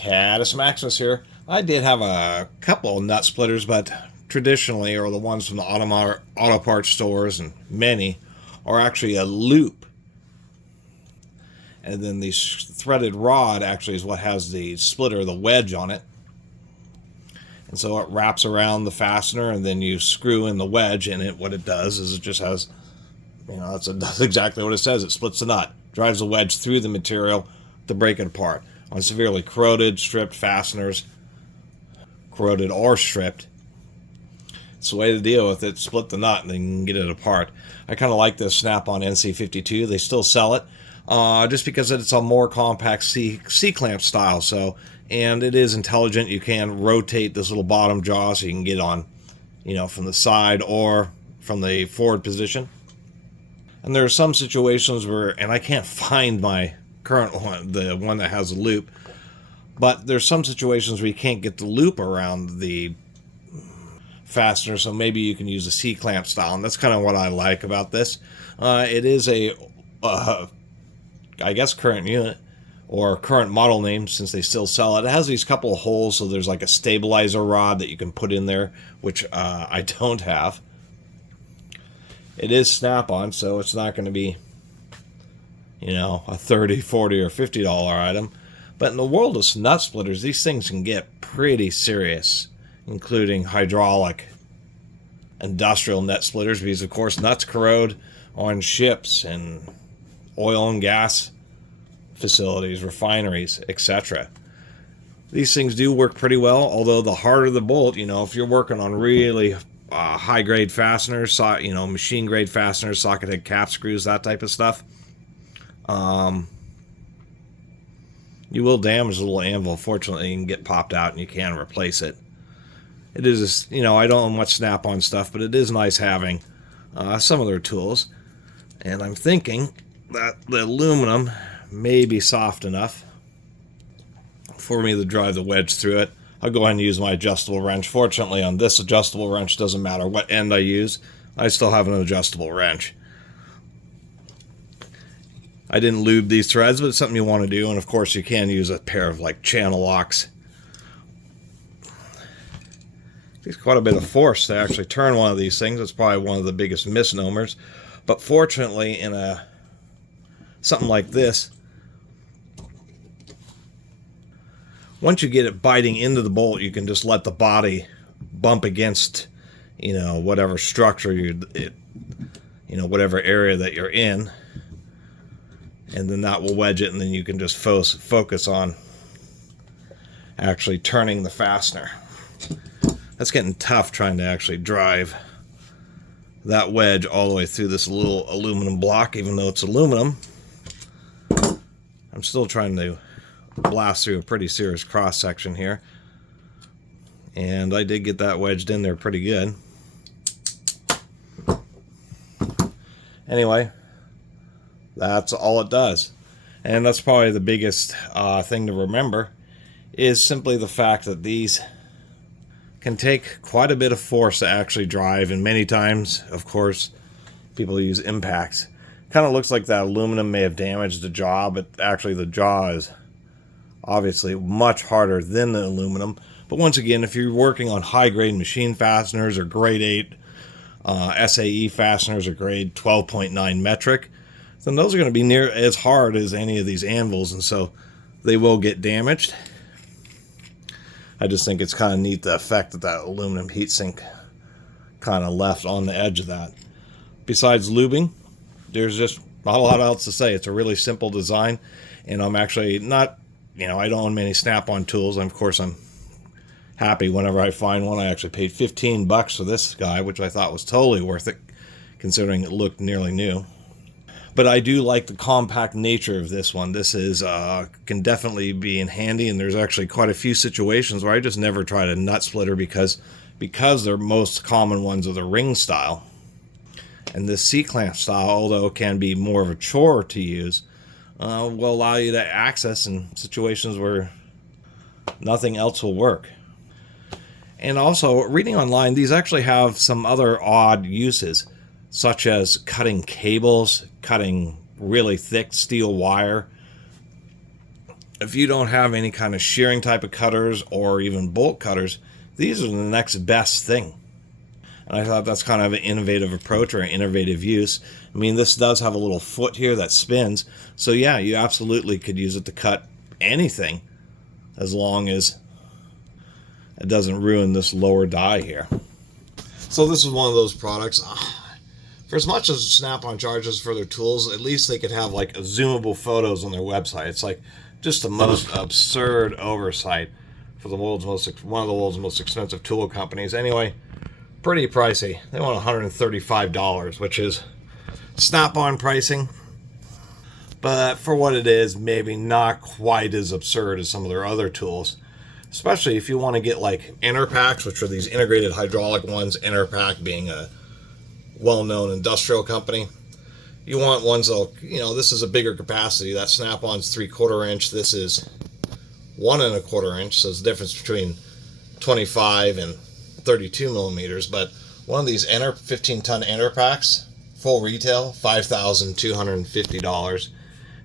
Catus Maximus here. I did have a couple of nut splitters, but traditionally, or the ones from the auto parts stores, and many, are actually a loop. And then the threaded rod actually is what has the splitter, the wedge on it. And so it wraps around the fastener, and then you screw in the wedge, and what it does is it just has, that's exactly what it says. It splits the nut, drives the wedge through the material to break it apart. On severely corroded, stripped fasteners, corroded or stripped, it's the way to deal with it. Split the nut and then get it apart. I kind of like this Snap-on NC52. They still sell it just because it's a more compact C-clamp style. And it is intelligent. You can rotate this little bottom jaw so you can get on, from the side or from the forward position. And there are some situations where, and I can't find my current one, the one that has a loop, but there's some situations where you can't get the loop around the fastener, so maybe you can use a C-clamp style, and that's kind of what I like about this. It is a, I guess, current unit, or current model name, since they still sell it. It has these couple of holes, so there's like a stabilizer rod that you can put in there, which I don't have. It is Snap-on, so it's not going to be, a $30, $40, or $50 item. But in the world of nut splitters, these things can get pretty serious, including hydraulic, industrial nut splitters, because of course nuts corrode on ships and oil and gas facilities, refineries, etc. These things do work pretty well, although the harder the bolt, if you're working on really high-grade fasteners, machine-grade fasteners, socket head cap screws, that type of stuff, you will damage the little anvil. Fortunately, you can get popped out and you can replace it. It is, I don't own much Snap-on stuff, but it is nice having some of their tools. And I'm thinking that the aluminum may be soft enough for me to drive the wedge through it. I'll go ahead and use my adjustable wrench. Fortunately, on this adjustable wrench, doesn't matter what end I use, I still have an adjustable wrench. I didn't lube these threads, but it's something you want to do, and of course you can use a pair of channel locks. It takes quite a bit of force to actually turn one of these things. It's probably one of the biggest misnomers. But fortunately, in something like this, once you get it biting into the bolt, you can just let the body bump against, whatever structure whatever area that you're in, and then that will wedge it, and then you can just focus on actually turning the fastener. That's getting tough, trying to actually drive that wedge all the way through this little aluminum block. Even though it's aluminum, I'm still trying to blast through a pretty serious cross section here, and I did get that wedged in there pretty good. Anyway, that's all it does, and that's probably the biggest thing to remember, is simply the fact that these can take quite a bit of force to actually drive, and many times, of course, people use impacts. Kind of looks like that aluminum may have damaged the jaw, but actually the jaw is obviously much harder than the aluminum. But once again, if you're working on high-grade machine fasteners or grade 8 SAE fasteners or grade 12.9 metric, then those are going to be near as hard as any of these anvils, and so they will get damaged. I just think it's kind of neat, the effect that aluminum heatsink kind of left on the edge of that. Besides lubing, there's just not a lot else to say. It's a really simple design, and I'm actually not, I don't own many Snap-on tools. And of course, I'm happy whenever I find one. I actually paid $15 for this guy, which I thought was totally worth it, considering it looked nearly new. But I do like the compact nature of this one. This is can definitely be in handy, and there's actually quite a few situations where I just never tried a nut splitter because they're most common ones are the ring style. And this C-clamp style, although it can be more of a chore to use, will allow you to access in situations where nothing else will work. And also, reading online, these actually have some other odd uses, such as cutting cables, cutting really thick steel wire, if you don't have any kind of shearing type of cutters or even bolt cutters, these are the next best thing. And I thought that's kind of an innovative approach or an innovative use. I mean, this does have a little foot here that spins. So yeah, you absolutely could use it to cut anything as long as it doesn't ruin this lower die here. So this is one of those products. For as much as Snap-on charges for their tools, at least they could have like zoomable photos on their website. It's like just the most absurd oversight for one of the world's most expensive tool companies. Anyway, pretty pricey. They want $135, which is Snap-on pricing. But for what it is, maybe not quite as absurd as some of their other tools. Especially if you want to get like Interpacks, which are these integrated hydraulic ones, Interpack being a well-known industrial company. You want ones that, this is a bigger capacity. That Snap-on's 3/4 inch. This is 1 1/4 inch. So it's the difference between 25 and 32 millimeters. But one of these 15-ton Interpacks, full retail, $5,250.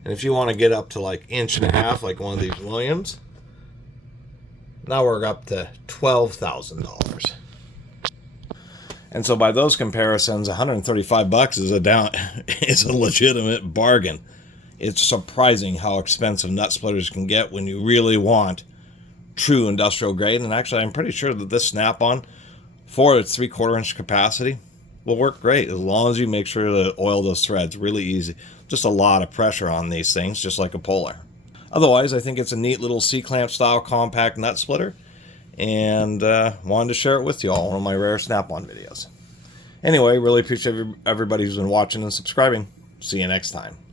And if you want to get up to like 1.5 inch, like one of these Williams, now we're up to $12,000. And so by those comparisons, $135 is a legitimate bargain. It's surprising how expensive nut splitters can get when you really want true industrial grade. And actually, I'm pretty sure that this Snap-on, for its 3/4 inch capacity, will work great as long as you make sure to oil those threads. Really easy. Just a lot of pressure on these things, just like a Polar. Otherwise, I think it's a neat little C-clamp style compact nut splitter, and wanted to share it with you all, one of my rare Snap-on videos. Anyway, really appreciate everybody who's been watching and subscribing. See you next time.